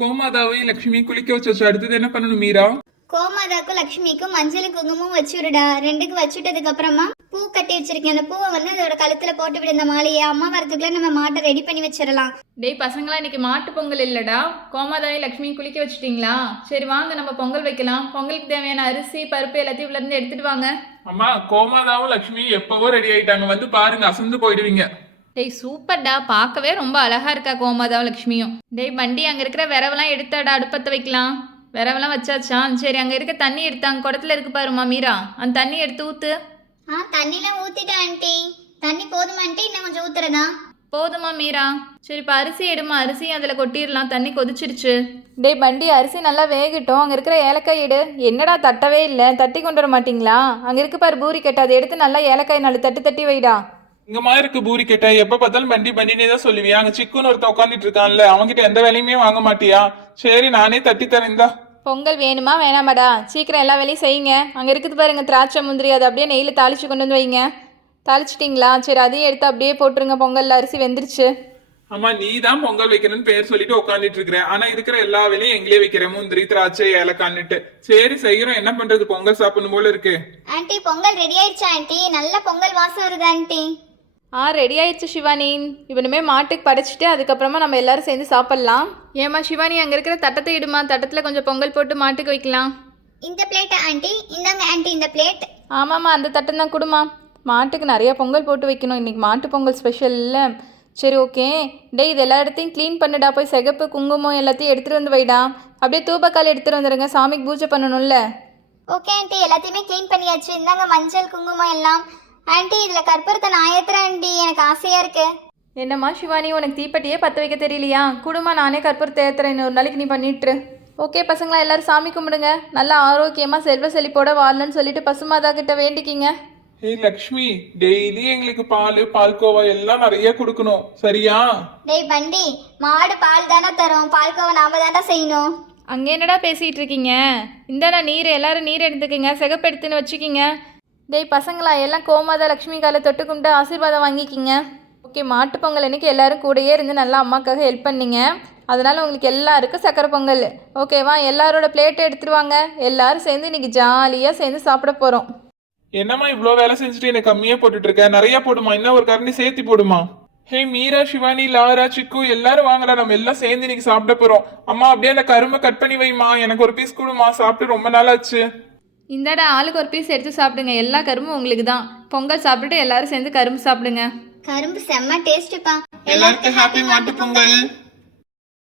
கோமாதாவையும் லட்சுமி குளிக்க வச்சு அடுத்தது என்ன பண்ணணும் மீரா? கோமாதாக்கும் லக்ஷ்மிக்கும் மஞ்சள் குங்குமம் வச்சு விடுடா. ரெண்டுக்கும் வச்சுட்டதுக்கு அப்புறமா பூ கட்டி வச்சிருக்கேன். அந்த பூவை வந்து அதோட கழுத்துல போட்டு விடு. இந்த மாலையை அம்மா வரதுக்குள்ள நம்ம மாட்டை ரெடி பண்ணி வச்சிடலாம். டேய் பசங்களா, இன்னைக்கு மாட்டு பொங்கல் இல்லடா. கோமாதாவையும் லக்ஷ்மியும் குளிக்க வச்சுட்டீங்களா? சரி வாங்க நம்ம பொங்கல் வைக்கலாம். பொங்கலுக்கு தேவையான அரிசி பருப்பு எல்லாத்தையும் உள்ள இருந்து எடுத்துட்டு வாங்க. அம்மா கோமாதாவும் லட்சுமியும் எப்பவோ ரெடி ஆயிட்டாங்க, வந்து பாருங்க, அசந்து போயிடுவீங்க. டேய் சூப்பர்டா, பார்க்கவே ரொம்ப அழகா இருக்கா கோமாதாவும் லக்ஷ்மியும். டேய் பண்டி, அங்கே இருக்கிற விரவெல்லாம் எடுத்தாடா, அடுப்பத்தை வைக்கலாம். விரவெல்லாம் வச்சாச்சா? சரி, அங்கே இருக்க தண்ணி எடுத்தாங்க, குடத்துல இருக்கு பாருமா மீரா, அந்த தண்ணி எடுத்து ஊத்து. தண்ணிலாம் ஊத்திட்டேன் ஆண்டி. தண்ணி போதுமா ஆண்டி? இன்னும் கொஞ்சம் ஊத்துறதா? போதுமா மீரா? சரி இப்போ அரிசி எடுமா, அரிசியும் அதில் கொட்டிடலாம், தண்ணி கொதிச்சிருச்சு. டேய் பண்டி, அரிசி நல்லா வேகட்டும். அங்கே இருக்கிற ஏலக்காய் எடு. என்னடா தட்டவே இல்லை, தட்டி கொண்டு வர மாட்டிங்களா? அங்கே இருக்கு பாரு பூரி கட்டை, அதை எடுத்து நல்லா ஏலக்காய் நாலு தட்டி தட்டி வைடா. இங்க மாதிரி இருக்கு பூரி கேட்டா, எப்ப பார்த்தாலும் பண்டி பண்டினே தான் சொல்லுவியா? அங்க சிக்குன்னு ஒருத்தன் உட்காந்துட்டு இருக்கான்ல, அவன்கிட்ட எந்த வேலையுமே வாங்க மாட்டியா? சரி நானே தட்டி தரேன் தான். பொங்கல் வேணுமா வேணாமாடா? சீக்கிரம் எல்லா வேலையும் செய்யுங்க. அங்கே இருக்குது பாருங்க திராட்சை முந்திரி, அதை அப்படியே நெய்யில் தாளிச்சு கொண்டு வந்து வைங்க. தாளிச்சிட்டிங்களா? சரி அதையும் எடுத்து அப்படியே போட்டுருங்க. பொங்கல் அரிசி வெந்துருச்சு. ஆமா, நீ தான் பொங்கல் வைக்கணும்னு பேர் சொல்லிட்டு உட்காந்துட்டு இருக்கிற, ஆனா இருக்கிற எல்லா வேலையும் எங்களே வைக்கிறேன், முந்திரி திராட்சை ஏலக்கான்னுட்டு. சரி செய்யறோம், என்ன பண்றது, பொங்கல் சாப்பிடணும் போல இருக்கு. ஆண்டி பொங்கல் ரெடி ஆயிடுச்சா ஆண்டி? நல்ல பொங்கல் வாசம் வருது ஆண்டி. ரெடி ஆயிடுச்சு சிவானி. இவனுமே மாட்டுக்கு படைச்சிட்டு அதுக்கப்புறமா நம்ம எல்லாரும் சேர்ந்து சாப்பிட்லாம். ஏமா சிவானி, அங்கே இருக்கிற தட்டத்தை இடுமா, தட்டத்தில் கொஞ்சம் பொங்கல் போட்டு மாட்டுக்கு வைக்கலாம். இந்த பிளேட்டா ஆண்டி? இந்தாங்க ஆண்டி இந்த பிளேட். ஆமாம்மா, அந்த தட்டம் தான் கொடுமா. மாட்டுக்கு நிறைய பொங்கல் போட்டு வைக்கணும், இன்றைக்கி மாட்டு பொங்கல் ஸ்பெஷல் இல்லை. சரி ஓகே. டே இது எல்லா இடத்தையும் க்ளீன் பண்ணுடா. போய் சிகப்பு குங்குமம் எல்லாத்தையும் எடுத்துகிட்டு வந்து வைடா. அப்படியே தூபக்கால் எடுத்துகிட்டு வந்துடுங்க, சாமிக்கு பூஜை பண்ணணும்ல. ஓகே ஆண்டி, எல்லாத்தையுமே க்ளீன் பண்ணியாச்சு. இந்தாங்க மஞ்சள் குங்குமம் எல்லாம். ஆண்டி இதில் கற்பூரத்தை நான் ஏற்றுறேன் ஆண்டி, எனக்கு ஆசையாக இருக்கு. என்னம்மா சிவானி, உனக்கு தீப்பெட்டியே பற்ற வைக்க தெரியலையா? குடும்பம் நானே கற்பூரத்தை ஏற்றுறேன், இன்னொரு நாளைக்கு நீ பண்ணிட்டுரு. ஓகே பசங்களா, எல்லோரும் சாமி கும்பிடுங்க. நல்லா ஆரோக்கியமாக செல்வ செழிப்போட வாழணும்னு சொல்லிட்டு பசுமாதா கிட்ட வேண்டிக்கிங்க. ஏய் லக்ஷ்மி, டெய்லி எங்களுக்கு பால்கோவா எல்லாம் நிறைய கொடுக்கணும், சரியா? டேய் பண்டி, மாடு பால் தானே தரும், பால்கோவா நாம தானே செய்யணும். அங்கே என்னடா பேசிகிட்டு இருக்கீங்க? இந்தாடா நீர், எல்லாரும் நீர் எடுத்துக்கோங்க, சிகப்பு எடுத்துன்னு வச்சுக்கிங்க. டேய் பசங்களா, எல்லாம் கோமாதா லக்ஷ்மி காலை தொட்டு கும்பிட்டு ஆசீர்வாதம் வாங்கிக்கிங்க. ஓகே, மாட்டு பொங்கல் அன்றைக்கி எல்லோரும் கூடயே இருந்து நல்லா அம்மாக்காக ஹெல்ப் பண்ணிங்க. அதனால் உங்களுக்கு எல்லாருக்கும் சக்கரை பொங்கல். ஓகேவா? எல்லாரோட பிளேட்டை எடுத்துருவாங்க. எல்லோரும் சேர்ந்து இன்றைக்கி ஜாலியாக சேர்ந்து சாப்பிட போகிறோம். என்னம்மா இவ்வளோ வேலை செஞ்சுட்டு எனக்கு கம்மியாக போட்டுட்டு இருக்க? நிறையா போடுமா, இன்னும் ஒரு கரண்டி சேர்த்து போடுமா. ஹே மீரா, சிவானி, லாரா, சிக்கு எல்லாரும் வாங்கடா, நம்ம எல்லாம் சேர்ந்து இன்னைக்கு சாப்பிட போகிறோம். அம்மா அப்படியே அந்த கரும்பை கட் பண்ணி வைமா, எனக்கு ஒரு பீஸ் கொடுமா, சாப்பிட்டு ரொம்ப நாள் ஆச்சு. இந்தாடா ஆளுக்கு ஒரு பீஸ் எடுத்து சாப்பிடுங்க, எல்லா கரும்பும் உங்களுக்கு தான். பொங்கல் சாப்பிட்டுட்டு எல்லாரும் சேர்ந்து கரும்பு சாப்பிடுங்க. கரும்பு செம்ம டேஸ்ட்டுப்பா. எல்லாருக்கும் ஹாப்பி மாட்டு பொங்கல்.